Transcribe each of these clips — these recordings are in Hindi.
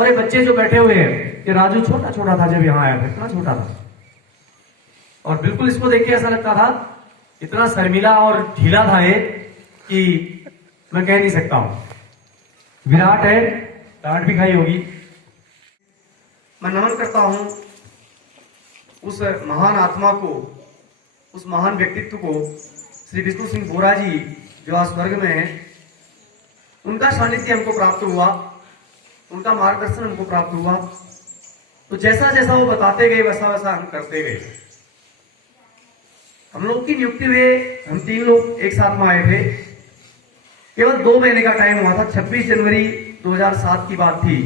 और ये बच्चे जो बैठे हुए हैं, कि राजू छोटा छोटा था जब यहाँ आया था, इतना छोटा था, और बिल्कुल इसको देख के ऐसा लगता था इतना शर्मिला और ढीला था ये कि मैं कह नहीं सकता हूं। विराट है, डांट भी खाई होगी। मैं नमन करता हूं उस महान आत्मा को, उस महान व्यक्तित्व को, श्री विष्णु सिंह बोरा जी जो आज स्वर्ग में है। उनका सानिध्य हमको प्राप्त हुआ, उनका मार्गदर्शन हमको प्राप्त हुआ। तो जैसा जैसा वो बताते गए वैसा वैसा हम करते गए। हम लोग की नियुक्ति हुए, हम 3 लोग एक साथ में आए थे। केवल 2 महीने का टाइम हुआ था। 26 जनवरी 2007 की बात थी।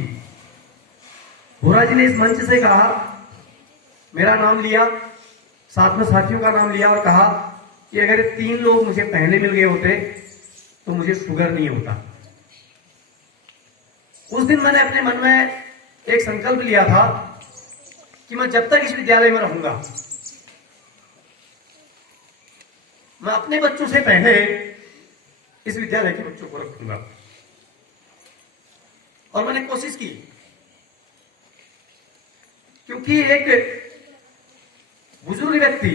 भोरा जी ने इस मंच से कहा, मेरा नाम लिया, साथ में साथियों का नाम लिया और कहा कि अगर 3 लोग मुझे पहले मिल गए होते तो मुझे शुगर नहीं होता। उस दिन मैंने अपने मन में एक संकल्प लिया था कि मैं जब तक इस विद्यालय में रहूंगा, मैं अपने बच्चों से पहले इस विद्यालय के बच्चों को रखूंगा। और मैंने कोशिश की, क्योंकि एक बुजुर्ग व्यक्ति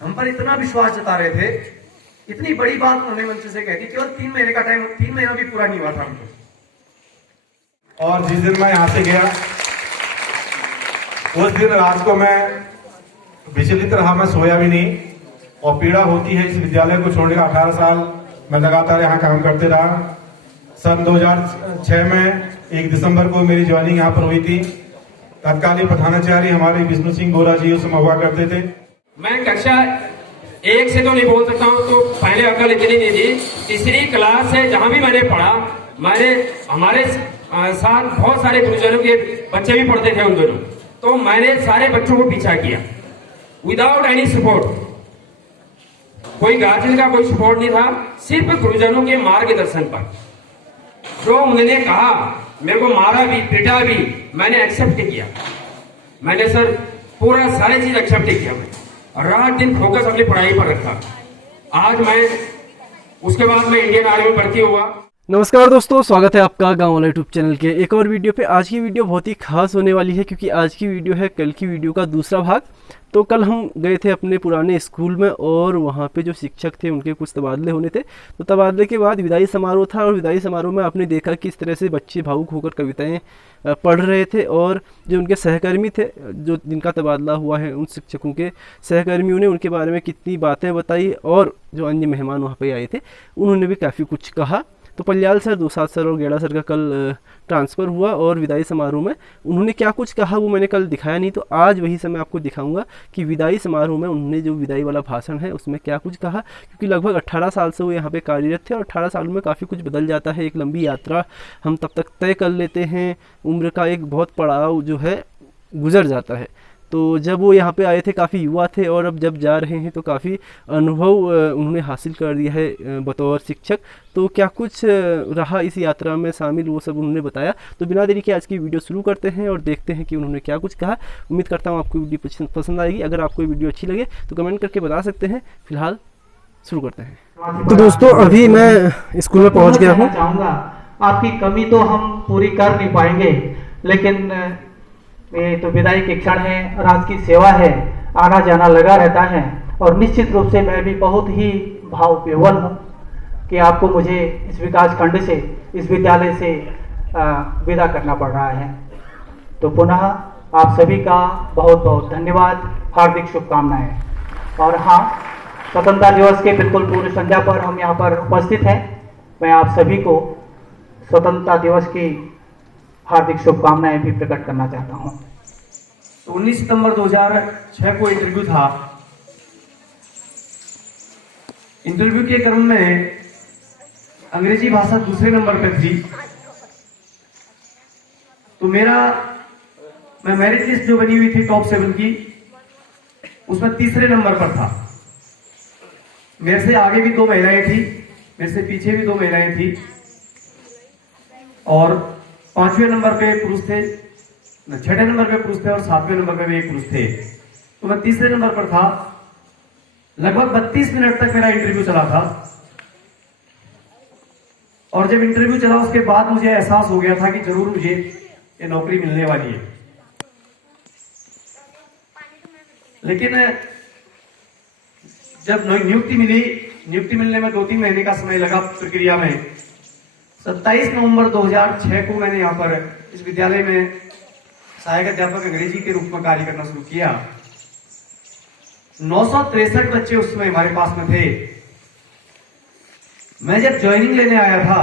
हम पर इतना विश्वास जता रहे थे। इतनी बड़ी बात उन्होंने मंच से कह दी। केवल 3 महीने का टाइम, 3 महीना भी पूरा नहीं हुआ था हमको। और जिस दिन मैं यहाँ से गया उस दिन रात को मैं विचलित रहा, मैं सोया भी नहीं। और पीड़ा होती है इस विद्यालय को छोड़कर। 18 साल मैं लगातार यहाँ काम करते रहा। सन 2006 में 1 दिसंबर को मेरी ज्वाइनिंग यहाँ पर हुई थी। तत्कालीन प्रधानाचार्य हमारे विष्णु सिंह बोरा जी उस समय हुआ करते थे। मैं कक्षा 1 से तो नहीं बोल सकता हूँ, तो पहले अकल इतनी नहीं थी। तीसरी क्लास से जहाँ भी मैंने पढ़ा, मैंने हमारे साथ बहुत सारे गुरुजनों के बच्चे भी पढ़ते थे उन दिनों। तो मैंने सारे बच्चों को पीछा किया विदाउट एनी सपोर्ट। कोई गार्जियन का कोई सपोर्ट नहीं था, सिर्फ गुरुजनों के मार्गदर्शन पर। जो उन्होंने कहा, मेरे को मारा भी पीटा भी, मैंने एक्सेप्ट किया। मैंने सर पूरा सारी चीज एक्सेप्ट किया। मैं रात दिन फोकस अपनी पढ़ाई पर रखा। आज मैं उसके बाद मैं इंडियन आर्मी में भर्ती हुआ। नमस्कार दोस्तों, स्वागत है आपका गांव वाला यूट्यूब चैनल के एक और वीडियो पे। आज की वीडियो बहुत ही खास होने वाली है, क्योंकि आज की वीडियो है कल की वीडियो का दूसरा भाग। तो कल हम गए थे अपने पुराने स्कूल में, और वहाँ पे जो शिक्षक थे उनके कुछ तबादले होने थे। तो तबादले के बाद विदाई समारोह था, और विदाई समारोह में आपने देखा कि इस तरह से बच्चे भावुक होकर कविताएं पढ़ रहे थे। और जो उनके सहकर्मी थे, जो जिनका तबादला हुआ है, उन शिक्षकों के सहकर्मियों ने उनके बारे में कितनी बातें बताई, और जो अन्य मेहमान वहाँ पे आए थे उन्होंने भी काफ़ी कुछ कहा। तो पल्याल सर, दोसाद सर और गेड़ा सर का कल ट्रांसफ़र हुआ, और विदाई समारोह में उन्होंने क्या कुछ कहा वो मैंने कल दिखाया नहीं। तो आज वही से मैं आपको दिखाऊंगा कि विदाई समारोह में उन्होंने जो विदाई वाला भाषण है उसमें क्या कुछ कहा। क्योंकि लगभग 18 साल से वो यहाँ पे कार्यरत थे, और 18 साल में काफ़ी कुछ बदल जाता है। एक लंबी यात्रा हम तब तक तय कर लेते हैं, उम्र का एक बहुत पड़ाव जो है गुजर जाता है। तो जब वो यहाँ पे आए थे काफ़ी युवा थे, और अब जब जा रहे हैं तो काफ़ी अनुभव उन्होंने हासिल कर दिया है बतौर शिक्षक। तो क्या कुछ रहा इस यात्रा में शामिल, वो सब उन्होंने बताया। तो बिना देरी के आज की वीडियो शुरू करते हैं और देखते हैं कि उन्होंने क्या कुछ कहा। उम्मीद करता हूँ आपको वीडियो पसंद आएगी। अगर आपको वीडियो अच्छी लगे तो कमेंट करके बता सकते हैं। फिलहाल शुरू करते हैं। तो दोस्तों, अभी मैं स्कूल में पहुँच गया हूँ। आपकी कमी तो हम पूरी कर नहीं पाएंगे, लेकिन ये तो विदाई के क्षण है और आज की सेवा है, आना जाना लगा रहता है। और निश्चित रूप से मैं भी बहुत ही भाव विह्वल हूँ कि आपको मुझे इस विकास खंड से, इस विद्यालय से विदा करना पड़ रहा है। तो पुनः आप सभी का बहुत बहुत धन्यवाद, हार्दिक शुभकामनाएं। और हाँ, स्वतंत्रता दिवस के बिल्कुल पूर्व संध्या पर हम यहाँ पर उपस्थित हैं। मैं आप सभी को स्वतंत्रता दिवस की हार्दिक शुभकामनाएं भी प्रकट करना चाहता हूं। तो 19 सितंबर 2006 को इंटरव्यू था। इंटरव्यू के क्रम में अंग्रेजी भाषा दूसरे नंबर पर थी। तो मैं मेरिट लिस्ट जो बनी हुई थी टॉप 7 की, उसमें तीसरे नंबर पर था। मेरे से आगे भी 2 महिलाएं थी, मेरे से पीछे भी 2 महिलाएं थी, और 5वें नंबर पे पुरुष थे, 6ठे नंबर पे पुरुष थे, और 7वें नंबर पे भी एक पुरुष थे। तो मैं तीसरे नंबर पर था। लगभग 32 मिनट तक मेरा इंटरव्यू चला था। और जब इंटरव्यू चला उसके बाद मुझे एहसास हो गया था कि जरूर मुझे ये नौकरी मिलने वाली है। लेकिन जब नियुक्ति मिलने में 2-3 महीने का समय लगा प्रक्रिया में। 27 नवंबर 2006 को मैंने यहाँ पर इस विद्यालय में सहायक अध्यापक अंग्रेजी के रूप में कार्य करना शुरू किया। 963 बच्चे उस समय हमारे पास में थे। मैं जब ज्वाइनिंग लेने आया था,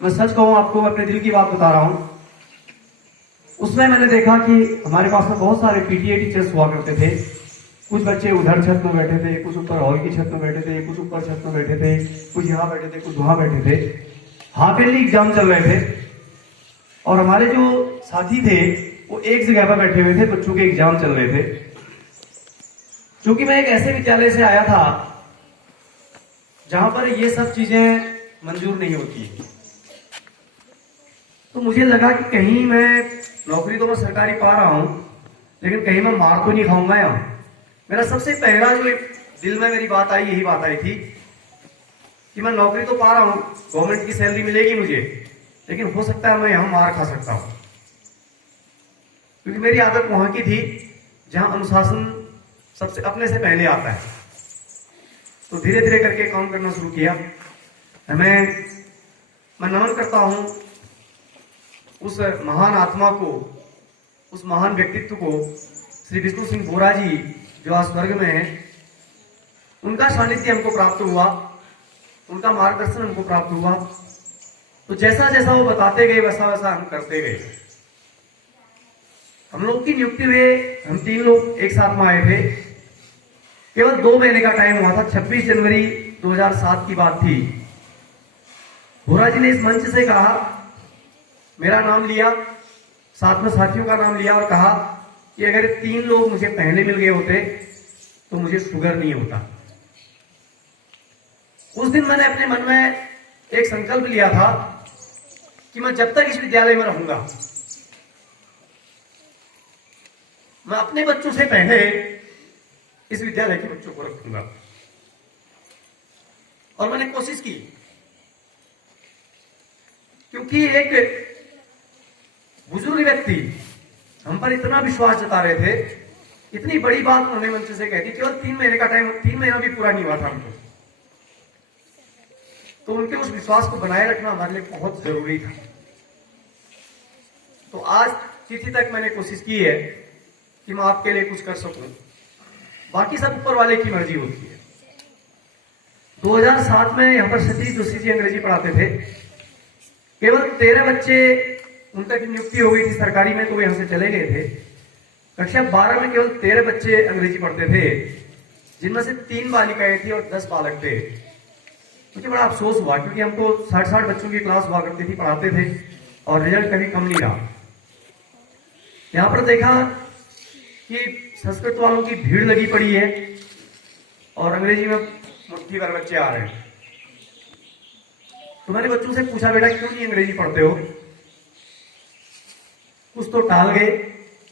मैं सच कहूं आपको, अपने दिल की बात बता रहा हूं, उसमें मैंने देखा कि हमारे पास में बहुत सारे पीटीए टीचर्स हुआ करते थे। कुछ बच्चे उधर छत में बैठे थे, कुछ ऊपर हॉल की छत में बैठे थे, कुछ ऊपर छत में बैठे थे, कुछ यहाँ बैठे थे, कुछ वहां बैठे थे। हाफ ईयरली एग्जाम चल रहे थे और हमारे जो साथी थे वो एक जगह पर बैठे हुए थे, बच्चों के एग्जाम चल रहे थे। क्योंकि मैं एक ऐसे विद्यालय से आया था जहां पर ये सब चीजें मंजूर नहीं होती, तो मुझे लगा कि कहीं मैं नौकरी तो मैं सरकारी पा रहा हूं, लेकिन कहीं मैं मार तो नहीं खाऊंगा यहाँ। मेरा सबसे पहला जो दिल में मेरी बात आई, यही बात आई थी कि मैं नौकरी तो पा रहा हूं, गवर्नमेंट की सैलरी मिलेगी मुझे, लेकिन हो सकता है मैं यहां मार खा सकता हूं। क्योंकि मेरी आदत वहां की थी जहां अनुशासन सबसे अपने से पहले आता है। तो धीरे धीरे करके काम करना शुरू किया। मैं नमन करता हूं उस महान आत्मा को, उस महान व्यक्तित्व को, श्री विष्णु सिंह बोरा जी जो आज स्वर्ग में है। उनका सानिध्य हमको प्राप्त हुआ, उनका मार्गदर्शन हमको प्राप्त हुआ। तो जैसा जैसा वो बताते गए वैसा वैसा हम करते गए। हम लोग की नियुक्ति हुए, हम 3 लोग एक साथ में आए थे। केवल 2 महीने का टाइम हुआ था। 26 जनवरी 2007 की बात थी। बोरा जी ने इस मंच से कहा, मेरा नाम लिया, साथ में साथियों का नाम लिया और कहा कि अगर 3 लोग मुझे पहले मिल गए होते तो मुझे शुगर नहीं होता। उस दिन मैंने अपने मन में एक संकल्प लिया था कि मैं जब तक इस विद्यालय में रहूंगा, मैं अपने बच्चों से पहले इस विद्यालय के बच्चों को रखूंगा। और मैंने कोशिश की, क्योंकि एक बुजुर्ग व्यक्ति हम पर इतना विश्वास जता रहे थे, इतनी बड़ी बात उन्होंने मंच से कह दी। केवल 3 महीने का टाइम, 3 महीना भी पूरा नहीं हुआ था हमको। तो उनके उस विश्वास को बनाए रखना हमारे लिए बहुत जरूरी था। तो आज तिथि तक मैंने कोशिश की है कि मैं आपके लिए कुछ कर सकूं। बाकी सब ऊपर वाले की मर्जी होती है। 2007 में यहां पर सतीश जोशी जी अंग्रेजी पढ़ाते थे। केवल 13 बच्चे, उनका की नियुक्ति हो गई थी सरकारी में, तो वो यहां से चले गए थे। कक्षा 12 में केवल 13 बच्चे अंग्रेजी पढ़ते थे, जिनमें से 3 बालिकाएं थी और 10 बालक थे। मुझे बड़ा अफसोस हुआ, क्योंकि हम तो 60 बच्चों की क्लास हुआ करती थी, पढ़ाते थे और रिजल्ट कभी कम नहीं रहा। यहां पर देखा कि संस्कृत वालों की भीड़ लगी पड़ी है और अंग्रेजी में मुट्ठी भर बच्चे आ रहे हैं। तो मैंने बच्चों से पूछा, बेटा क्यों नहीं अंग्रेजी पढ़ते हो? कुछ तो टाल गए,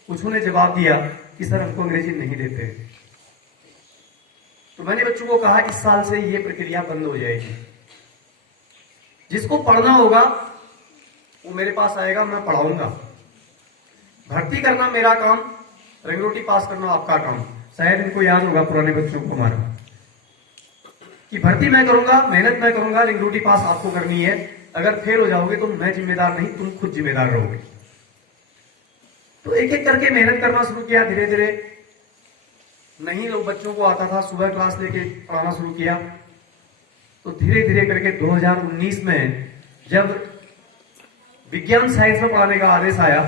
कुछ ने जवाब दिया कि सर हमको अंग्रेजी नहीं देते। तो मैंने बच्चों को कहा, इस साल से ये प्रक्रिया बंद हो जाएगी। जिसको पढ़ना होगा वो मेरे पास आएगा, मैं पढ़ाऊंगा। भर्ती करना मेरा काम, रंगरोटी पास करना आपका काम। शायद इनको याद होगा पुराने बच्चों को हमारा, कि भर्ती मैं करूंगा, मेहनत मैं करूंगा, रंगरोटी पास आपको करनी है। अगर फेल हो जाओगे तो मैं जिम्मेदार नहीं, तुम खुद जिम्मेदार रहोगे। तो एक एक करके मेहनत करना शुरू किया। धीरे धीरे नहीं लोग बच्चों को आता था, सुबह क्लास लेके पढ़ाना शुरू किया। तो धीरे धीरे करके 2019 में जब विज्ञान साइंस में पढ़ाने का आदेश आया,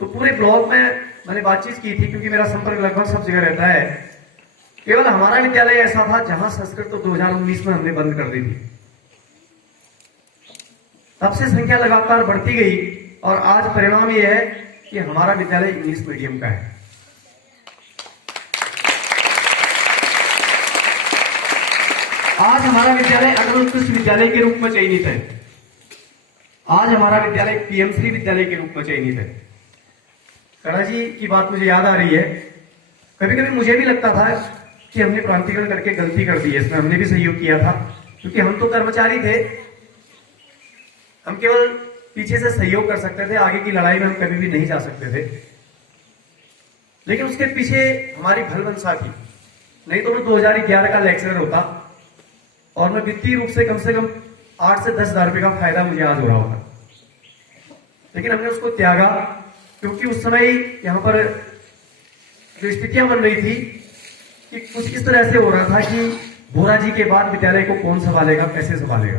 तो पूरे ब्लॉक में मैंने बातचीत की थी, क्योंकि मेरा संपर्क लगभग सब जगह रहता है। केवल हमारा विद्यालय ऐसा था जहां संस्कृत तो 2019 में हमने बंद कर दी थी। तब से संख्या लगातार बढ़ती गई और आज परिणाम यह है कि हमारा विद्यालय इंग्लिश मीडियम का है। आज हमारा विद्यालय अग्र उत्कृष्ट विद्यालय के रूप में चयनित है। आज हमारा विद्यालय पीएमश्री विद्यालय के रूप में चयनित है। कड़ा जी की बात मुझे याद आ रही है। कभी कभी मुझे भी लगता था कि हमने प्रांतिकरण करके गलती कर दी है, इसमें हमने भी सहयोग किया था, क्योंकि हम तो कर्मचारी थे। हम केवल पीछे से सहयोग कर सकते थे, आगे की लड़ाई में हम कभी भी नहीं जा सकते थे। लेकिन उसके पीछे हमारी भलमनसा थी, नहीं तो मैं 2011 का लेक्चरर होता और मैं वित्तीय रूप से कम 8 से 10 हजार रुपए का फायदा मुझे आज हो रहा होता। लेकिन हमने उसको त्यागा, क्योंकि उस समय यहां पर जो स्थितियां बन रही थी कि कुछ इस तरह से हो रहा था कि भोरा जी के बाद विद्यालय को कौन संभालेगा, कैसे संभालेगा,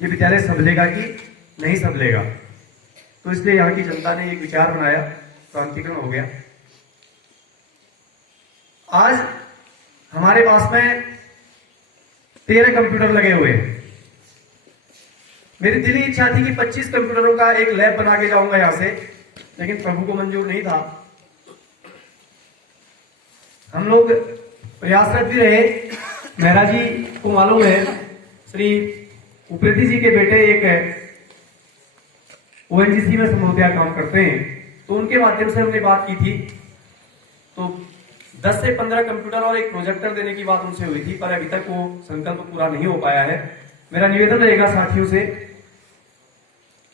ये विद्यालय संभलेगा कि नहीं संभलेगा। तो इसलिए यहाँ की जनता ने एक विचार बनाया, क्रांतिकरण हो गया। आज हमारे पास में 13 कंप्यूटर लगे हुए हैं। मेरी दिली इच्छा थी कि 25 कंप्यूटरों का एक लैब बना के जाऊंगा यहां से, लेकिन प्रभु को मंजूर नहीं था। हम लोग प्रयासरत भी रहे। मेहरा जी को मालूम है, श्री उप्रेती जी के बेटे एक ONGC में संभवतः काम करते हैं, तो उनके माध्यम से हमने बात की थी। तो 10 से 15 कंप्यूटर और एक प्रोजेक्टर देने की बात उनसे हुई थी, पर अभी तक वो संकल्प पूरा नहीं हो पाया है। मेरा निवेदन रहेगा साथियों से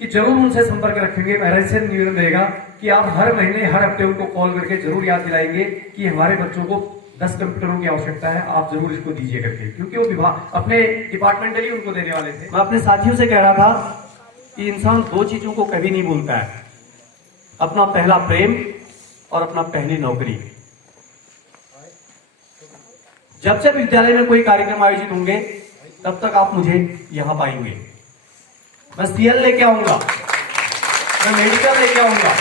कि जरूर उनसे संपर्क रखेंगे। मेरा से निवेदन रहेगा कि आप हर महीने हर हफ्ते उनको कॉल करके जरूर याद दिलाएंगे कि हमारे बच्चों को 10 कंप्यूटरों की आवश्यकता है, आप जरूर इसको दीजिए करके, क्योंकि वो विभाग अपने डिपार्टमेंटली उनको देने वाले थे। मैं अपने साथियों से कह रहा था कि इंसान 2 चीजों को कभी नहीं भूलता है, अपना पहला प्रेम और अपना पहली नौकरी। जब जब विद्यालय में कोई कार्यक्रम आयोजित होंगे तब तक आप मुझे यहां पाएंगे। मैं CL लेके आऊंगा, मैं मेडिकल लेके आऊंगा,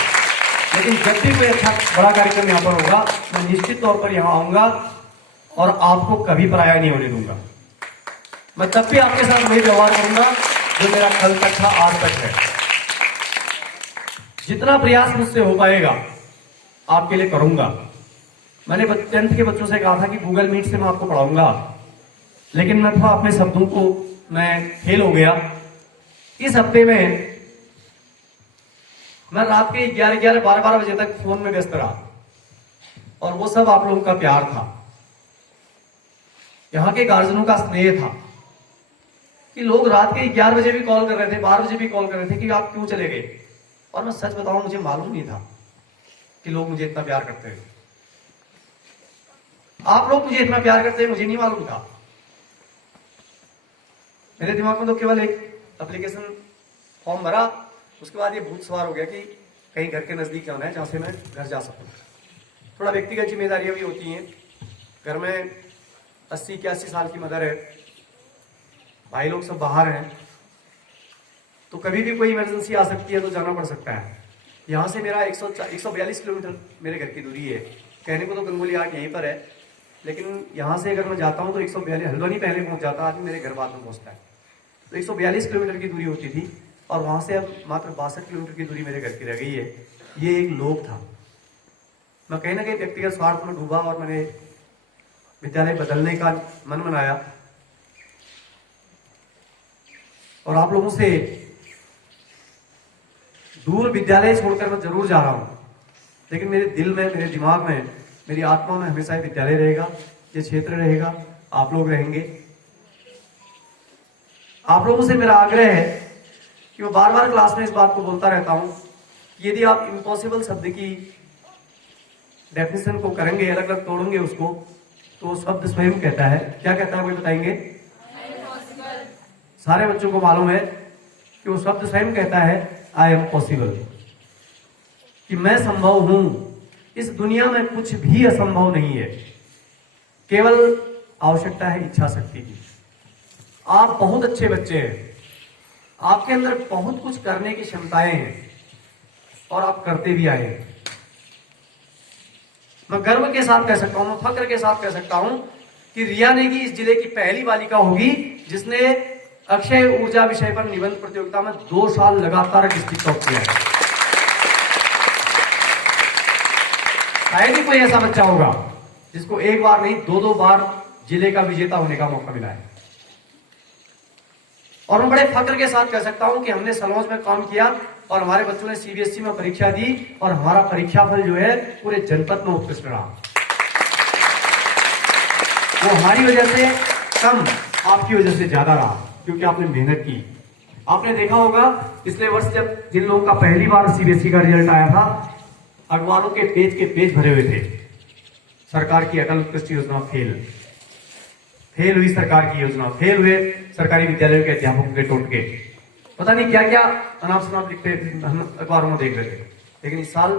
लेकिन जब भी कोई अच्छा बड़ा कार्यक्रम यहाँ पर होगा मैं निश्चित तौर पर यहाँ आऊंगा और आपको कभी पराया नहीं होने दूंगा। मैं तब भी आपके साथ वही व्यवहार करूंगा जो मेरा कल तक था, आज तक है। जितना प्रयास मुझसे हो पाएगा आपके लिए करूंगा। मैंने 10th के बच्चों से कहा था कि गूगल मीट से मैं आपको पढ़ाऊंगा, लेकिन मैं थोड़ा अपने शब्दों को मैं फेल हो गया। इस हफ्ते में मैं रात के 11-11, 12-12 बजे तक फोन में व्यस्त रहा, और वो सब आप लोगों का प्यार था, यहाँ के गार्जियनों का स्नेह था कि लोग रात के 11 बजे भी कॉल कर रहे थे, 12 बजे भी कॉल कर रहे थे कि आप क्यों चले गए। और मैं सच बताऊं, मुझे मालूम नहीं था कि लोग मुझे इतना प्यार करते हैं। आप लोग मुझे इतना प्यार करते हैं, मुझे नहीं मालूम था। मेरे दिमाग में तो केवल एक एप्लीकेशन फॉर्म भरा, उसके बाद ये भूत सवार हो गया कि कहीं घर के नजदीक जाना है जहां से मैं घर जा सकूं। थोड़ा व्यक्तिगत जिम्मेदारियां भी होती हैं। घर में 80-81 साल की मदर है, भाई लोग सब बाहर हैं, तो कभी भी कोई इमरजेंसी आ सकती है तो जाना पड़ सकता है। यहाँ से मेरा 142 किलोमीटर मेरे घर की दूरी है। कहने को तो गंगोली आग यहीं पर है, लेकिन यहाँ से अगर मैं जाता हूँ तो 142, हल्द्वानी पहले पहुंच जाता, आदमी मेरे घर बाद में पहुंचता है। तो 142 किलोमीटर की दूरी होती थी, और वहां से अब मात्र 62 किलोमीटर की दूरी मेरे घर की रह गई है। ये एक लोक था। मैं कहीं ना कहीं व्यक्तिगत स्वार्थ में डूबा और मैंने विद्यालय बदलने का मन बनाया, और आप लोगों से दूर विद्यालय छोड़कर मैं जरूर जा रहा हूं, लेकिन मेरे दिल में, मेरे दिमाग में, मेरी आत्मा में हमेशा ये विद्यालय रहेगा, ये क्षेत्र रहेगा, आप लोग रहेंगे। आप लोगों से मेरा आग्रह है कि मैं बार बार क्लास में इस बात को बोलता रहता हूं कि यदि आप इम्पॉसिबल शब्द की डेफिनेशन को करेंगे, अलग अलग तोड़ेंगे उसको, तो शब्द स्वयं कहता है। क्या कहता है, कोई बताएंगे? सारे बच्चों को मालूम है कि वो शब्द स्वयं कहता है आई एम पॉसिबल, कि मैं संभव हूं। इस दुनिया में कुछ भी असंभव नहीं है, केवल आवश्यकता है इच्छा शक्ति की। आप बहुत अच्छे बच्चे हैं, आपके अंदर बहुत कुछ करने की क्षमताएं हैं, और आप करते भी आए हैं। मैं गर्व के साथ कह सकता हूं, मैं फक्र के साथ कह सकता हूं कि रिया नेगी इस जिले की पहली बालिका होगी जिसने अक्षय ऊर्जा विषय पर निबंध प्रतियोगिता में 2 साल लगातार डिस्ट्रिक्ट टॉप किया है। शायद ही कोई ऐसा बच्चा होगा जिसको एक बार नहीं 2-2 बार जिले का विजेता होने का मौका मिला है। और मैं बड़े फक्र के साथ कह सकता हूं कि हमने सलौज में काम किया और हमारे बच्चों ने CBSE में परीक्षा दी, और हमारा परीक्षा फल जो है पूरे जनपद में उत्कृष्ट रहा। वो हमारी वजह से कम, आपकी वजह से ज्यादा रहा, क्योंकि आपने मेहनत की। आपने देखा होगा पिछले वर्ष जब जिन लोगों का पहली बार सीबीएसई का रिजल्ट आया था, अखबारों के पेज भरे हुए थे, सरकार की अटल उत्कृष्ट योजना फेल हुई, सरकार की योजना फेल हुए, सरकारी विद्यालयों के अध्यापकों के टोटके, पता नहीं क्या क्या अनाप शनाप लिखते हम अखबारों में देख रहे थे। लेकिन इस साल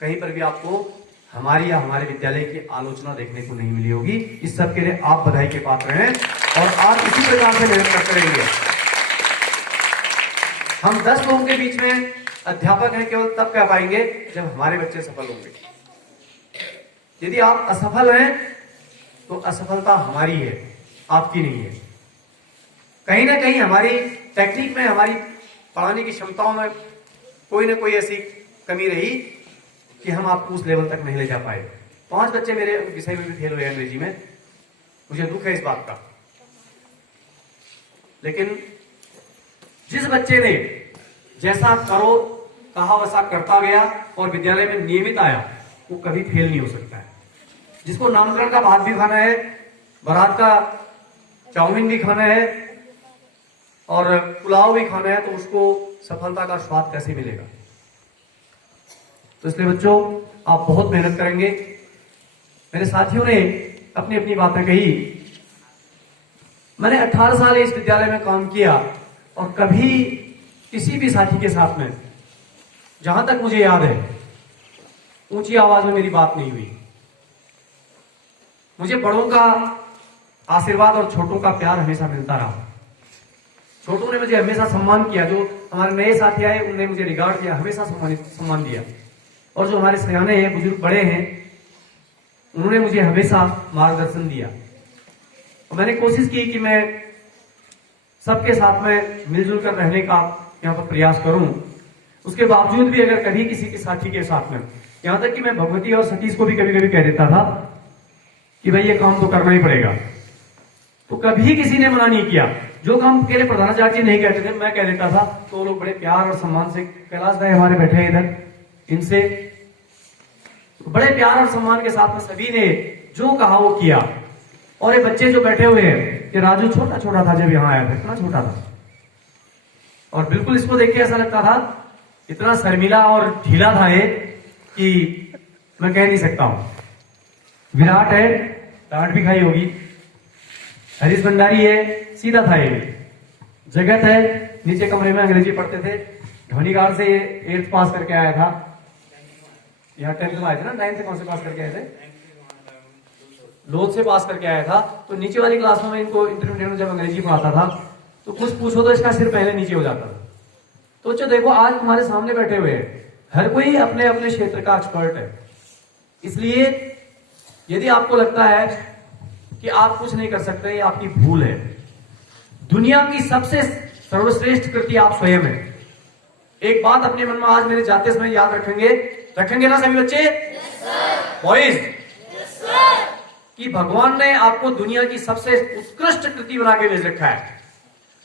कहीं पर भी आपको हमारी या हमारे विद्यालय की आलोचना देखने को नहीं मिली होगी। इस सब के लिए आप बधाई के पात्र हैं और आप इसी प्रकार से मेहनत करते रहिए। हम 10 लोगों के बीच में अध्यापक हैं केवल तब कह पाएंगे जब हमारे बच्चे सफल होंगे। यदि आप असफल हैं तो असफलता हमारी है, आपकी नहीं है। कहीं ना कहीं हमारी टेक्निक में, हमारी पढ़ाने की क्षमताओं में कोई ना कोई ऐसी कमी रही कि हम आपको उस लेवल तक नहीं ले जा पाए। 5 बच्चे मेरे विषय में भी फेल हुए अंग्रेजी में, मुझे दुख है इस बात का। लेकिन जिस बच्चे ने जैसा करो कहा वैसा करता गया और विद्यालय में नियमित आया, वो कभी फेल नहीं हो सकता है। जिसको नामकरण का भात भी खाना है, बारात का चाउमीन भी खाना है और पुलाव भी खाना है, तो उसको सफलता का स्वाद कैसे मिलेगा? तो इसलिए बच्चों, आप बहुत मेहनत करेंगे। मेरे साथियों ने अपनी अपनी बातें कही। मैंने 18 साल इस विद्यालय में काम किया और कभी किसी भी साथी के साथ में, जहां तक मुझे याद है, ऊंची आवाज में मेरी बात नहीं हुई। मुझे बड़ों का आशीर्वाद और छोटों का प्यार हमेशा मिलता रहा। छोटों ने मुझे हमेशा सम्मान किया, जो हमारे नए साथी आए उन्होंने मुझे रिगार्ड किया, हमेशा सम्मान दिया। और जो हमारे सयाने हैं, बुजुर्ग बड़े हैं, उन्होंने मुझे हमेशा मार्गदर्शन दिया। और मैंने कोशिश की कि मैं सबके साथ में मिलजुल कर रहने का यहाँ पर प्रयास करूं। उसके बावजूद भी अगर कभी किसी के साथी के साथ में, यहां तक कि मैं भगवती और सतीश को भी कभी कभी कह देता था कि भाई ये काम तो करना ही पड़ेगा, तो कभी किसी ने मना नहीं किया। जो काम के लिए प्रधानाचार्य जी नहीं कहते थे, मैं कह देता था, तो वो लोग बड़े प्यार और सम्मान से, कैलाश भाई हमारे बैठे हैं इधर, इनसे बड़े प्यार और सम्मान के साथ में सभी ने जो कहा वो किया। और ये बच्चे जो बैठे हुए हैं, ये राजू छोटा छोटा था जब यहाँ आया था, इतना छोटा था, और बिल्कुल इसको देख के ऐसा लगता था, इतना शर्मिला और ढीला था ये कि मैं कह नहीं सकता हूं। विराट है, डांट भी खाई होगी। हरीश भंडारी है, सीधा था ये। जगत है, नीचे कमरे में अंग्रेजी पढ़ते थे, ध्वनिकार से ये 8th पास करके आया था, यहाँ 10th में आए थे ना, 9th कौन से पास करके आए थे, लोध से पास करके आया था। तो नीचे वाली क्लास में इनको इंटरमीडिएट में जब अंग्रेजी पढ़ाता था, तो कुछ पूछो तो इसका सिर पहले नीचे हो जाता था। तो बच्चों देखो, आज तुम्हारे सामने बैठे हुए हैं, हर कोई अपने अपने क्षेत्र का एक्सपर्ट है। इसलिए यदि आपको लगता है कि आप कुछ नहीं कर सकते, ये आपकी भूल है। दुनिया की सबसे सर्वश्रेष्ठ कृति आप स्वयं हैं। एक बात अपने मन में आज मेरे जाते समय याद रखेंगे ना सभी बच्चे? बॉयज, कि भगवान ने आपको दुनिया की सबसे उत्कृष्ट कृति बना के भेज रखा है।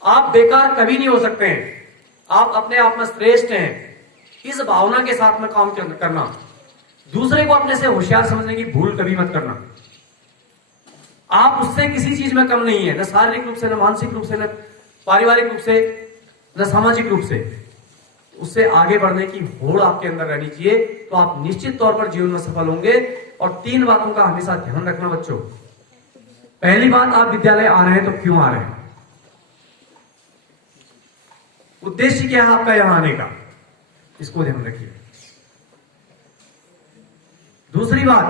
आप बेकार कभी नहीं हो सकते हैं, आप अपने आप में श्रेष्ठ हैं। इस भावना के साथ में काम करना, दूसरे को अपने से होशियार समझने की भूल कभी मत करना। आप उससे किसी चीज में कम नहीं है, न शारीरिक रूप से, न मानसिक रूप से, न पारिवारिक रूप से, न सामाजिक रूप से। उससे आगे बढ़ने की होड़ आपके अंदर रहनी चाहिए, तो आप निश्चित तौर पर जीवन में सफल होंगे। और 3 बातों का हमेशा ध्यान रखना बच्चों। पहली बात, आप विद्यालय आ रहे हैं तो क्यों आ रहे हैं, उद्देश्य क्या है आपका यहां आने का, इसको ध्यान रखिए। दूसरी बात,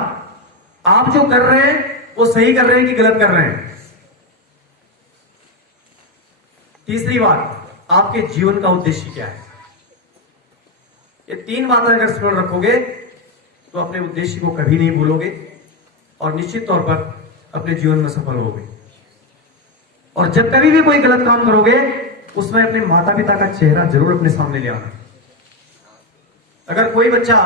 आप जो कर रहे हैं वो सही कर रहे हैं कि गलत कर रहे हैं। तीसरी बात, आपके जीवन का उद्देश्य क्या है। ये 3 बातें अगर स्मरण रखोगे तो अपने उद्देश्य को कभी नहीं भूलोगे और निश्चित तौर पर अपने जीवन में सफल होगे। और जब कभी भी कोई गलत काम करोगे, उसमें अपने माता पिता का चेहरा जरूर अपने सामने ले आना। अगर कोई बच्चा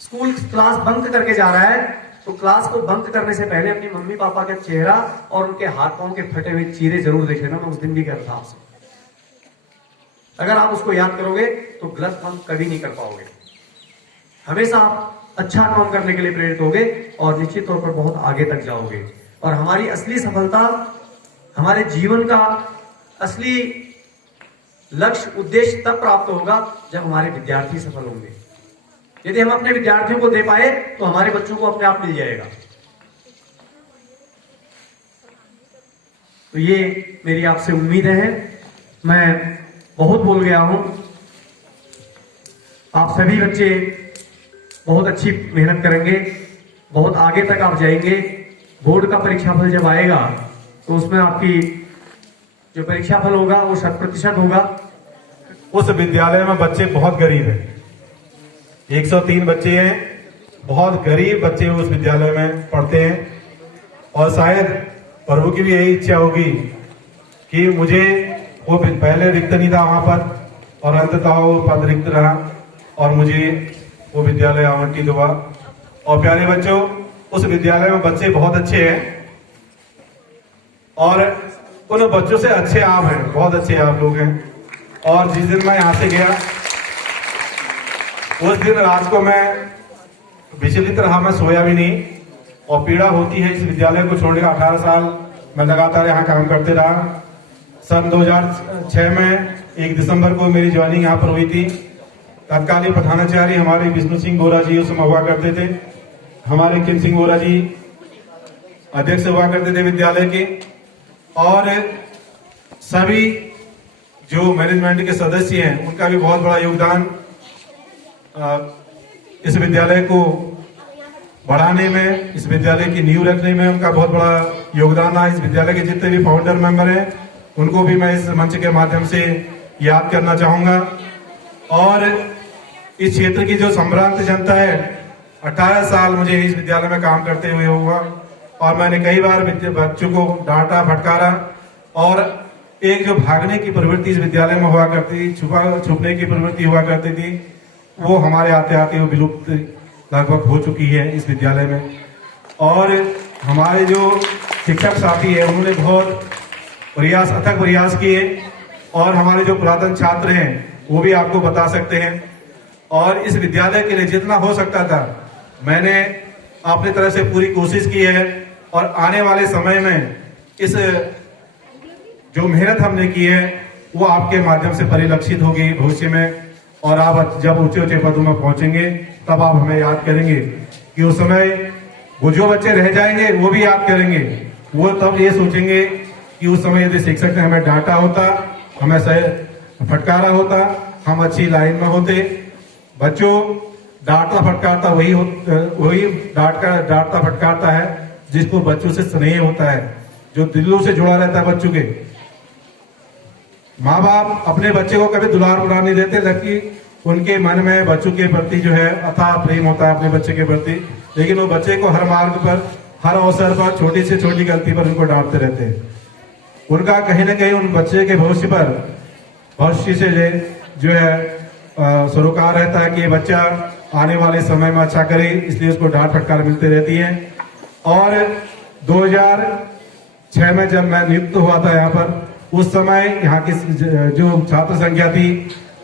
स्कूल क्लास बंक करके जा रहा है, तो क्लास को बंक करने से पहले अपनी मम्मी पापा का चेहरा और उनके हाथ पांव के फटे हुए चीरे जरूर देख लेना। मैं उस दिन भी कह रहा था आपसे, अगर आप उसको याद करोगे तो गलत काम कभी नहीं कर पाओगे। हमेशा आप अच्छा काम करने के लिए प्रेरित होगे और निश्चित तौर पर बहुत आगे तक जाओगे। और हमारी असली सफलता, हमारे जीवन का असली लक्ष्य उद्देश्य तब प्राप्त होगा जब हमारे विद्यार्थी सफल होंगे। यदि हम अपने विद्यार्थियों को दे पाए तो हमारे बच्चों को अपने आप मिल जाएगा। तो ये मेरी आपसे उम्मीद है। मैं बहुत बोल गया हूं। आप सभी बच्चे बहुत अच्छी मेहनत करेंगे, बहुत आगे तक आप जाएंगे। बोर्ड का परीक्षाफल जब आएगा तो उसमें आपकी जो परीक्षाफल होगा वो 100% होगा। उस विद्यालय में बच्चे बहुत गरीब हैं, 103 बच्चे हैं, बहुत गरीब बच्चे उस विद्यालय में पढ़ते हैं। और शायद प्रभु की भी यही इच्छा होगी कि मुझे वो पहले रिक्त नहीं था वहां पर और अंततः वो पद रिक्त रहा और मुझे वो विद्यालय आवंटित हुआ। और प्यारे बच्चों, उस विद्यालय में बच्चे बहुत अच्छे हैं और उन बच्चों से अच्छे आप हैं, बहुत अच्छे आप लोग हैं। और जिस दिन मैं यहाँ से गया उस दिन रात को मैं विचलित रहा, मैं सोया भी नहीं। और पीड़ा होती है इस विद्यालय को छोड़ने का। 18 साल मैं लगातार यहाँ काम करते रहा। सन 2006 में 1 दिसंबर को मेरी ज्वाइनिंग यहाँ पर हुई थी। तत्कालीन प्रधानाचार्य हमारे विष्णु सिंह गोरा जी उस समय हुआ करते थे, हमारे किम सिंह गोरा जी अध्यक्ष हुआ करते थे विद्यालय के। और सभी जो मैनेजमेंट के सदस्य हैं उनका भी बहुत बड़ा योगदान इस विद्यालय को बढ़ाने में, इस विद्यालय की नींव रखने में उनका बहुत बड़ा योगदान है। इस विद्यालय के जितने भी फाउंडर मेंबर हैं उनको भी मैं इस मंच के माध्यम से याद करना चाहूंगा। और इस क्षेत्र की जो संभ्रांत जनता है, 18 साल मुझे इस विद्यालय में काम करते हुए हुआ और मैंने कई बार बच्चों को डांटा फटकारा। और एक जो भागने की प्रवृत्ति इस विद्यालय में हुआ करती, छुपने की प्रवृत्ति हुआ करती थी, वो हमारे आते आते वो विलुप्त लगभग हो चुकी है इस विद्यालय में। और हमारे जो शिक्षक साथी है उन्होंने बहुत प्रयास, अथक प्रयास किए। और हमारे जो पुरातन छात्र हैं वो भी आपको बता सकते हैं। और इस विद्यालय के लिए जितना हो सकता था मैंने अपनी तरफ से पूरी कोशिश की है। और आने वाले समय में इस जो मेहनत हमने की है वो आपके माध्यम से परिलक्षित होगी भविष्य में। और आप जब ऊंचे ऊंचे पदों में पहुंचेंगे तब आप हमें याद करेंगे कि उस समय वो जो बच्चे रह जाएंगे वो भी याद करेंगे। वो तब ये सोचेंगे कि उस समय यदि शिक्षक ने हमें डांटा होता, हमें फटकारा होता, हम अच्छी लाइन में होते। बच्चों, डांटता फटकारता वही डांटता फटकारता है जिसको बच्चों से स्नेह होता है, जो दिलों से जुड़ा रहता है बच्चों के। माँ बाप अपने बच्चे को कभी दुलार बुला नहीं देते, जबकि उनके मन में बच्चों के प्रति जो है अथाह प्रेम होता है अपने बच्चे के प्रति। लेकिन वो बच्चे को हर मार्ग पर, हर अवसर पर, छोटी से छोटी गलती पर उनको डांटते रहते हैं। उनका कहीं ना कहीं उन बच्चे के भविष्य से जो है सरोकार रहता है कि ये बच्चा आने वाले समय में अच्छा करे, इसलिए उसको डांट फटकार मिलती रहती है। और 2006 में जब मैं नियुक्त हुआ था यहाँ पर, उस समय यहाँ की जो छात्र संख्या थी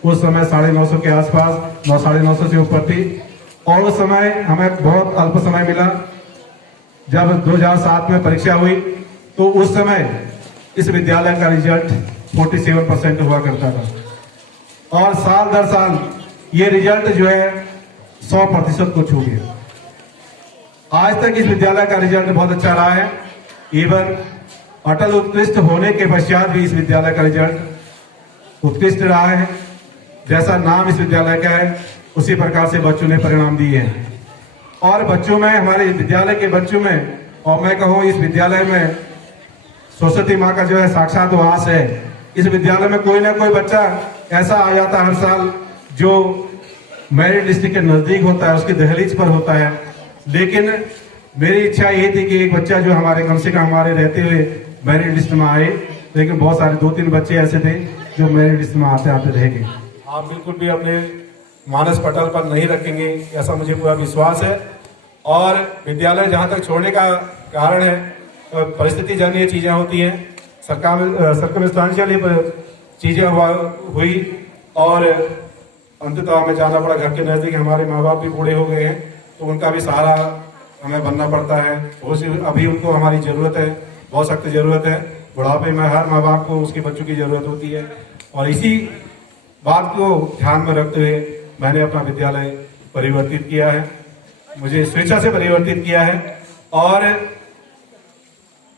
उस समय 950 के आसपास, 950 से ऊपर थी। और उस समय हमें बहुत अल्प समय मिला। जब 2007 में परीक्षा हुई तो उस समय इस विद्यालय का रिजल्ट 47% हुआ करता था और साल दर साल ये रिजल्ट जो है 100% को छू गया। आज तक इस विद्यालय का रिजल्ट बहुत अच्छा रहा है। इवन अटल उत्कृष्ट होने के पश्चात भी इस विद्यालय का रिजल्ट उत्कृष्ट रहा है। जैसा नाम इस विद्यालय का है उसी प्रकार से बच्चों ने परिणाम दिए हैं। और बच्चों में, हमारे विद्यालय के बच्चों में, और मैं कहूँ इस विद्यालय में सरस्वती माँ का जो है साक्षात वास है। इस विद्यालय में कोई ना कोई बच्चा ऐसा आ जाता है हर साल जो मेरिट लिस्ट के नजदीक होता है, उसकी दहलीज पर होता है। लेकिन मेरी इच्छा ये थी कि एक बच्चा जो हमारे कम से कम हमारे रहते हुए मेरिट लिस्ट में आए, लेकिन बहुत सारे 2-3 बच्चे ऐसे थे जो मेरिट लिस्ट में आते आते रह गए। आप बिल्कुल भी अपने मानस पटल पर नहीं रखेंगे, ऐसा मुझे पूरा विश्वास है। और विद्यालय जहां तक छोड़ने का कारण है, परिस्थिति जन्य चीजें होती हैं, सर्कमस्टेंशियल चीजें हुई और अंततः हमें जाना पड़ा। घर के नजदीक हमारे माँ बाप भी बूढ़े हो गए हैं तो उनका भी सहारा हमें बनना पड़ता है। अभी उनको हमारी जरूरत है, बहुत सख्त जरूरत है। बुढ़ापे में हर माँ बाप को उसके बच्चों की जरूरत होती है और इसी बात को ध्यान में रखते हुए मैंने अपना विद्यालय परिवर्तित किया है, मुझे स्वेच्छा से परिवर्तित किया है। और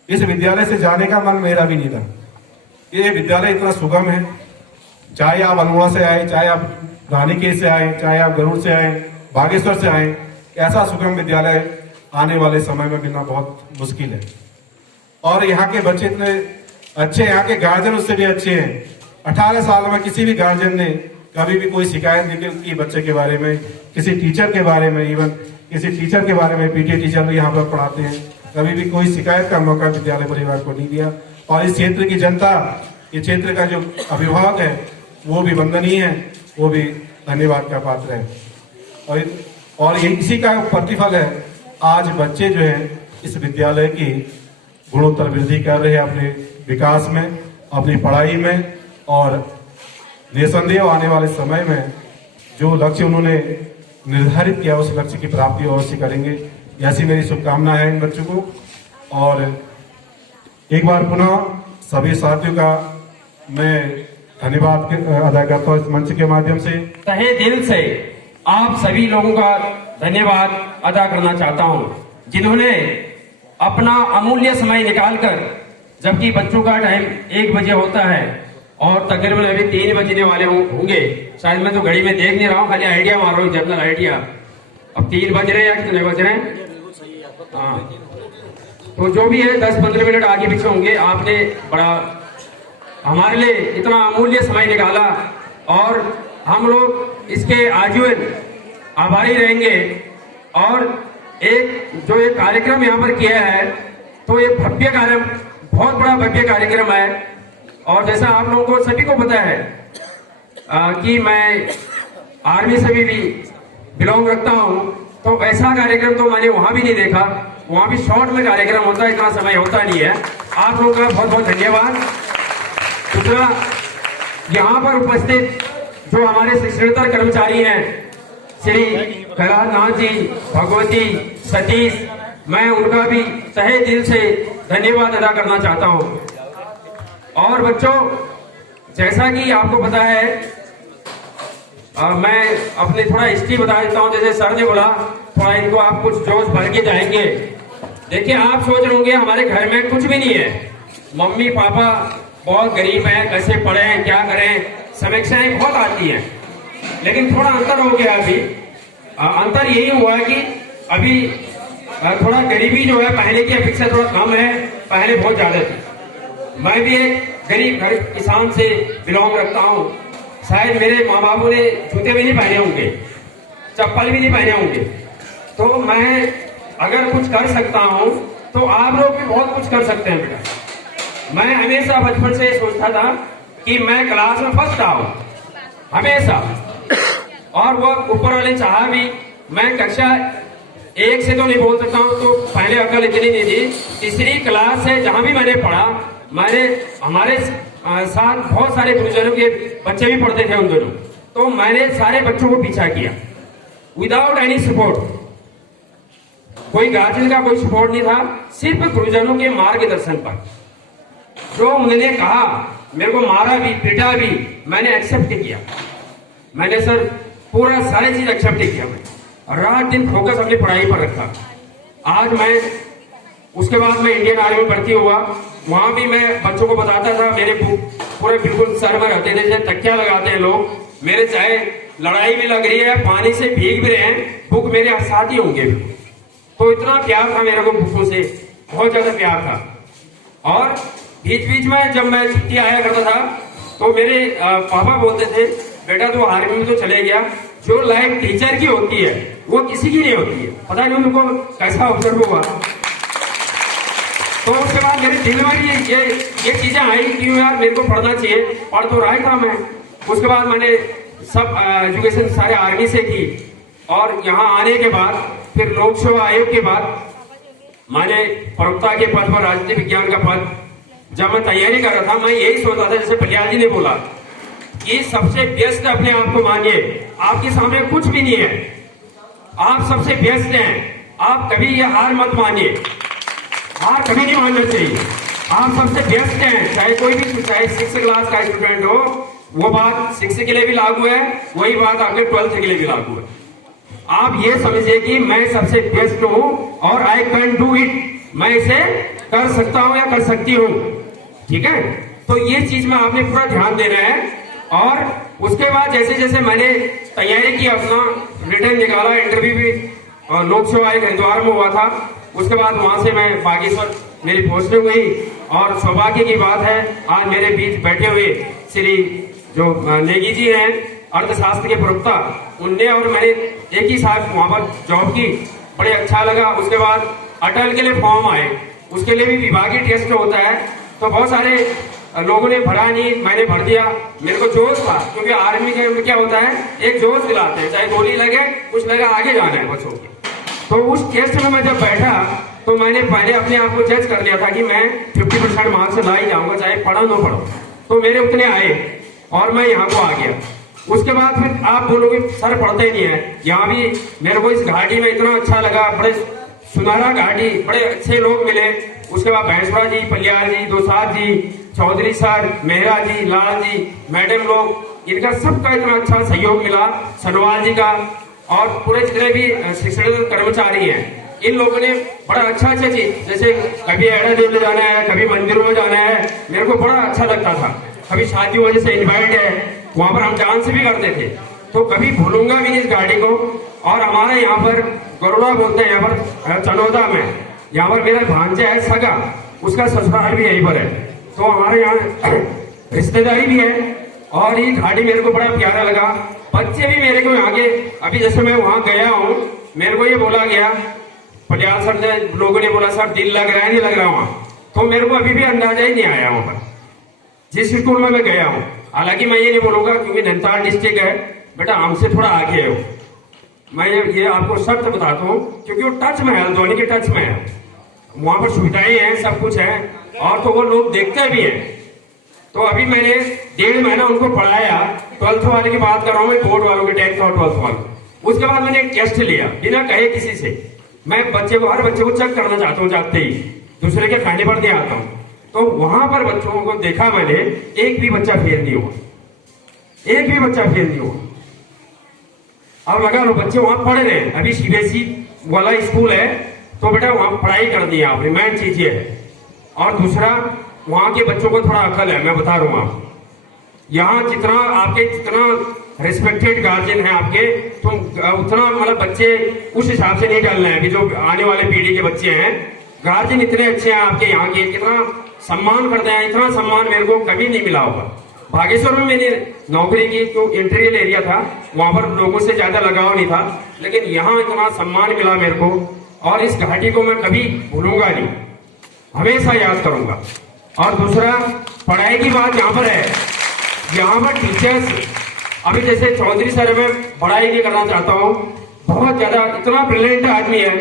इस विद्यालय से जाने का मन मेरा भी नहीं था। ये विद्यालय इतना सुगम है, चाहे आप अल्मोड़ा से आए, चाहे आप रानीखेत से आए, चाहे आप गरुड़ से आए, बागेश्वर से आए, ऐसा सुगम विद्यालय आने वाले समय में मिलना बहुत मुश्किल है। और यहाँ के बच्चे इतने अच्छे, यहाँ के गार्जियन उससे भी अच्छे हैं। 18 साल में किसी भी गार्जियन ने कभी भी कोई शिकायत नहीं की बच्चे के बारे में, किसी टीचर के बारे में, इवन किसी टीचर के बारे में, पीटीए टीचर भी यहाँ पर पढ़ाते हैं, कभी भी कोई शिकायत का मौका विद्यालय परिवार को नहीं दिया। और इस क्षेत्र की जनता, इस क्षेत्र का जो अभिभावक है वो भी वंदनीय है, वो भी धन्यवाद का पात्र है। और इसी का प्रतिफल है आज बच्चे जो है इस विद्यालय की गुणोत्तर वृद्धि कर रहे हैं अपने विकास में, अपनी पढ़ाई में, और निसंदेह आने वाले समय में जो लक्ष्य उन्होंने निर्धारित किया उस लक्ष्य की प्राप्ति अवश्य करेंगे। ऐसी मेरी शुभकामना है इन बच्चों को। और एक बार पुनः सभी साथियों का मैं धन्यवाद अदा करता हूँ इस मंच के माध्यम से। तहे दिल से आप सभी लोगों का धन्यवाद अदा करना चाहता हूँ, जिन्होंने अपना अमूल्य समय निकालकर, जबकि बच्चों का टाइम 1 बजे होता है और तकरीबन अभी 3 बजने वाले होंगे, शायद मैं तो घड़ी में देख नहीं रहा हूँ, खाली आइडिया मार रहा हूँ, जनरल आइडिया। अब 3 बज रहे हैं या कितने बज रहे हैं? हाँ, तो जो भी है 10-15 मिनट आगे पीछे होंगे। आपने बड़ा हमारे लिए इतना अमूल्य समय निकाला और हम लोग इसके आजीवन आभारी रहेंगे। और जो एक कार्यक्रम यहाँ पर किया है, तो ये भव्य कार्यक्रम, बहुत बड़ा भव्य कार्यक्रम है। और जैसा आप लोगों को सभी को पता है कि मैं आर्मी से भी बिलोंग रखता हूँ, तो ऐसा कार्यक्रम तो मैंने वहां भी नहीं देखा। वहां भी शॉर्ट में कार्यक्रम होता है, इतना समय होता नहीं है। आप लोगों का बहुत बहुत धन्यवाद। दूसरा, यहाँ पर उपस्थित जो हमारे शिक्षणेतर कर्मचारी हैं, श्री कैलाश नाथ जी, भगवती, सतीश, मैं उनका भी तहे दिल से धन्यवाद अदा करना चाहता हूँ। और बच्चों, जैसा कि आपको पता है, मैं अपने थोड़ा हिस्ट्री बता देता हूँ। जैसे सर ने बोला, थोड़ा इनको आप कुछ जोश भर के जाएंगे। देखिए, आप सोच रहे होंगे हमारे घर में कुछ भी नहीं है, मम्मी पापा बहुत गरीब हैं, कैसे पढ़ें, क्या करें, समीक्षाएं बहुत आती हैं। लेकिन थोड़ा अंतर हो गया। अभी अंतर यही हुआ है कि अभी थोड़ा गरीबी जो है पहले की अपेक्षा थोड़ा कम है, पहले बहुत ज्यादा थी। मैं भी एक गरीब घर किसान से बिलोंग रखता हूँ। शायद मेरे माँ बापों ने जूते भी नहीं पहने होंगे, चप्पल भी नहीं पहने होंगे। तो मैं अगर कुछ कर सकता हूँ तो आप लोग भी बहुत कुछ कर सकते हैं बेटा। मैं हमेशा बचपन से सोचता था कि मैं क्लास में फर्स्ट आऊं, हमेशा। और वो ऊपर वाले चाहा भी मैं कक्षा 1 से तो नहीं बोल सकता हूँ, तो पहले अकल इतनी नहीं थी। तीसरी क्लास से जहां भी मैंने पढ़ा, हमारे साथ बहुत सारे गुरुजनों के बच्चे भी पढ़ते थे उन दिनों, तो मैंने सारे बच्चों को पीछा किया विदाउट एनी सपोर्ट। कोई गार्जियन का कोई सपोर्ट नहीं था, सिर्फ गुरुजनों के मार्गदर्शन पर। जो उन्होंने कहा, मेरे को मारा भी, पिटा भी, मैंने एक्सेप्ट किया। मैंने सर पूरा सारी चीज एक्सेप्ट किया। मैं रात दिन फोकस अपनी पढ़ाई पर रखा। आज मैं उसके बाद मैं इंडियन आर्मी में भर्ती हुआ। वहां भी मैं बच्चों को बताता था, मेरे बुक पूरे बिल्कुल सर में रहते थे, जैसे तकिया लगाते हैं लोग। मेरे चाहे लड़ाई भी लग रही है, पानी से भीग भी रहे हैं, बुक मेरे साथ ही होंगे। तो इतना प्यार था मेरे को बुकों से, बहुत ज्यादा प्यार था। और बीच बीच में जब मैं छुट्टी आया करता था तो मेरे पापा बोलते थे, बेटा तू आर्मी में तो चले गया, जो लाइफ टीचर की होती है वो किसी की नहीं होती है। पता नहीं उनको कैसा ऑब्जर्व हुआ। तो उसके बाद मेरे दिल में ये चीजें आई कि यार मेरे को पढ़ना चाहिए। पढ़ तो रहा ही था मैं। उसके बाद मैंने सब एजुकेशन सारे आर्मी से की। और यहाँ आने के बाद फिर लोक सेवा आयोग के बाद मैंने प्रवक्ता के पद पर, राजनीति विज्ञान का पद, जब मैं तैयारी कर रहा था, मैं यही सोचता था, जैसे पलियाल जी ने बोला कि सबसे बेस्ट अपने आप को मानिए। आपके सामने कुछ भी नहीं है, आप सबसे बेस्ट हैं। आप कभी ये हार मत मानिए, हार कभी नहीं मानना चाहिए। आप सबसे बेस्ट हैं, चाहे कोई भी, चाहे 6th क्लास का स्टूडेंट हो, वो बात 6 के लिए भी लागू है, वही बात आपके 12th के लिए भी लागू है। आप ये समझिए कि मैं सबसे बेस्ट हूं और आई कैन डू इट, मैं इसे कर सकता हूं या कर सकती हूं, ठीक है। तो ये चीज में आपने पूरा ध्यान देना है। और उसके बाद जैसे जैसे मैंने तैयारी की, अपना रिटर्न निकाला, इंटरव्यू भी लोक सेवा आयोग हरिद्वार में हुआ था, उसके बाद वहां से मैं बागेश्वर मेरी पोस्टिंग हुई। और सौभाग्य की बात है आज मेरे बीच बैठे हुए श्री जो नेगी जी हैं, अर्थशास्त्र के प्रवक्ता, उनने और मैंने एक ही साथ वहां पर जॉब की, बड़े अच्छा लगा। उसके बाद अटल के लिए फॉर्म आए, उसके लिए भी विभागीय टेस्ट होता है, तो बहुत सारे लोगों ने भरा नहीं, मैंने भर दिया। मेरे को जोश था, क्योंकि आर्मी के में क्या होता है, एक जोश दिलाते हैं, चाहे गोली लगे कुछ लगे, आगे जाना है बच्चों के। तो उस टेस्ट में मैं जब बैठा तो मैंने पहले अपने आप को जज कर लिया था कि मैं 50% मार्क्स से ला ही जाऊंगा, चाहे पढ़ो ना पढ़ो। तो मेरे उतने आए और मैं यहाँ को आ गया। उसके बाद फिर आप बोलोगे सर पढ़ते नहीं है, यहाँ भी मेरे को इस घाटी में इतना अच्छा लगा, बड़े सुनहरा घाटी, बड़े अच्छे लोग मिले। उसके बाद भैंसवा जी, पलियार जी, दोसाद जी, चौधरी सर, मेहरा जी, लाल जी, मैडम लोग, इनका सबका इतना अच्छा सहयोग मिला, सनवाल जी का, और पूरे जितने भी शिक्षण कर्मचारी हैं, इन लोगों ने बड़ा अच्छा चीज, जैसे कभी एड़ा देवले जाना है, कभी मंदिरों में जाना है, मेरे को बड़ा अच्छा लगता था। कभी शादी वजह से इन्वाइट है, वहां पर हम डांस भी करते थे, तो कभी भूलूंगा भी नहीं इस गाड़ी को। और हमारे यहाँ पर गरुड़ा बोलते हैं, यहाँ पर चनौदा में, यहाँ पर मेरा भांजा है सगा, उसका ससुराल भी यहीं पर है, तो हमारे यहाँ रिश्तेदारी भी है। और ये घाटी मेरे को बड़ा प्यारा लगा। बच्चे भी मेरे को यहाँ के, अभी जैसे मैं वहां गया हूँ, मेरे को ये बोला गया, पटियाला सर ने, लोगों ने बोला सर दिल लग रहा है, नहीं लग रहा वहां, तो मेरे को अभी भी अंदाजा ही नहीं आया वहां पर जिस स्कूल में मैं गया हूँ। हालांकि मैं ये नहीं बोलूंगा क्योंकि नैनीताल डिस्ट्रिक्ट है, बेटा हमसे थोड़ा आगे हो, मैं ये आपको शर्त बताता हूँ, क्योंकि वो टच में है, हल्द्वानी के टच में है, वहां पर सुविधाएं हैं, सब कुछ है, और तो वो लोग देखते भी हैं। तो अभी मैंने 1.5 महीना उनको पढ़ाया, 12th वाले की बात कर रहा हूँ मैं, बोर्ड वालों के, 10th और 12th वालों। उसके बाद मैंने एक टेस्ट लिया बिना कहे किसी से, मैं बच्चे को, हर बच्चे को चेक करना चाहता हूँ, जाते ही दूसरे के खाने पर नहीं आता हूँ। तो वहां पर बच्चों को देखा मैंने, एक भी बच्चा फेल नहीं हुआ, एक भी बच्चा फेल नहीं हुआ। अब लगा लो बच्चे वहां पढ़ रहे हैं, अभी सीबीएसई वाला स्कूल है, तो बेटा वहां पढ़ाई कर दी आपने, मेन चीज ये है। और दूसरा, वहां के बच्चों को थोड़ा अकल है, मैं बता रहा हूँ आपको, यहाँ जितना आपके जितना रिस्पेक्टेड गार्जियन है आपके, तो उतना मतलब बच्चे उस हिसाब से नहीं डाल रहे हैं। अभी जो आने वाले पीढ़ी के बच्चे हैं, गार्जियन इतने अच्छे हैं आपके यहाँ के, कितना सम्मान करते हैं, इतना सम्मान मेरे को कभी नहीं मिला होगा। बागेश्वर में मैंने नौकरी की, तो इंटीरियर एरिया था, वहां पर लोगों से ज्यादा लगाव नहीं था, लेकिन यहाँ इतना सम्मान मिला मेरे को, और इस घाटी को मैं कभी भूलूंगा नहीं, हमेशा याद करूंगा। और दूसरा, पढ़ाई की बात यहाँ पर है, यहाँ पर टीचर्स, अभी जैसे चौधरी सर, मैं पढ़ाई नहीं करना चाहता हूँ, बहुत ज्यादा इतना ब्रिलियंट आदमी है,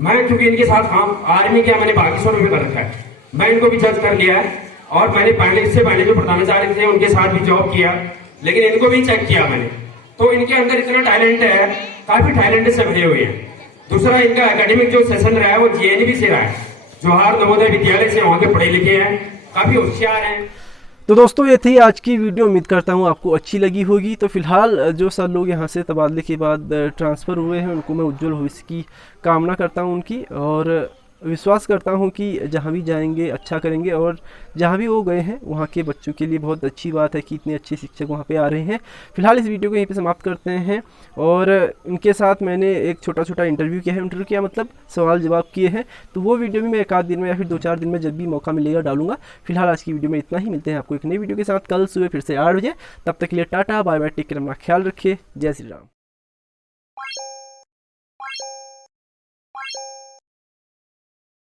मैं क्योंकि इनके साथ काम आर्मी किया, मैंने बागेश्वर में कर रखा है, मैं इनको भी जज कर लिया है। और मैंने पहले, इससे पहले जो प्रधानाचार्य थे उनके साथ भी जॉब किया, लेकिन इनको भी चेक किया मैंने, तो इनके अंदर इतना टैलेंट है, काफी टैलेंट से भरे हुए हैं। दूसरा, इनका एकेडमिक जो सेशन रहा है वो जेएनवी से रहा है, जवाहर नवोदय विद्यालय से, वहां के पढ़े लिखे हैं, काफी होशियार हैं। तो दोस्तों ये थी आज की वीडियो, उम्मीद करता हूँ आपको अच्छी लगी होगी। तो फिलहाल जो सर लोग यहाँ से तबादले के बाद ट्रांसफ़र हुए हैं, उनको मैं उज्जवल भविष्य की कामना करता हूँ उनकी, और विश्वास करता हूँ कि जहाँ भी जाएंगे अच्छा करेंगे, और जहाँ भी वो गए हैं वहाँ के बच्चों के लिए बहुत अच्छी बात है कि इतने अच्छे शिक्षक वहाँ पे आ रहे हैं। फिलहाल इस वीडियो को यहीं पे समाप्त करते हैं, और इनके साथ मैंने एक छोटा इंटरव्यू किया है, इंटरव्यू किया मतलब सवाल जवाब किए हैं, तो वो वीडियो भी मैं 1 आध दिन में या फिर 2-4 दिन में जब भी मौका मिलेगा डालूंगा। फिलहाल आज की वीडियो में इतना ही, मिलते हैं आपको एक नई वीडियो के साथ कल सुबह फिर से 8 बजे। तब तक के लिए tata bye bye, take care, अपना ख्याल रखिए, जय श्री राम।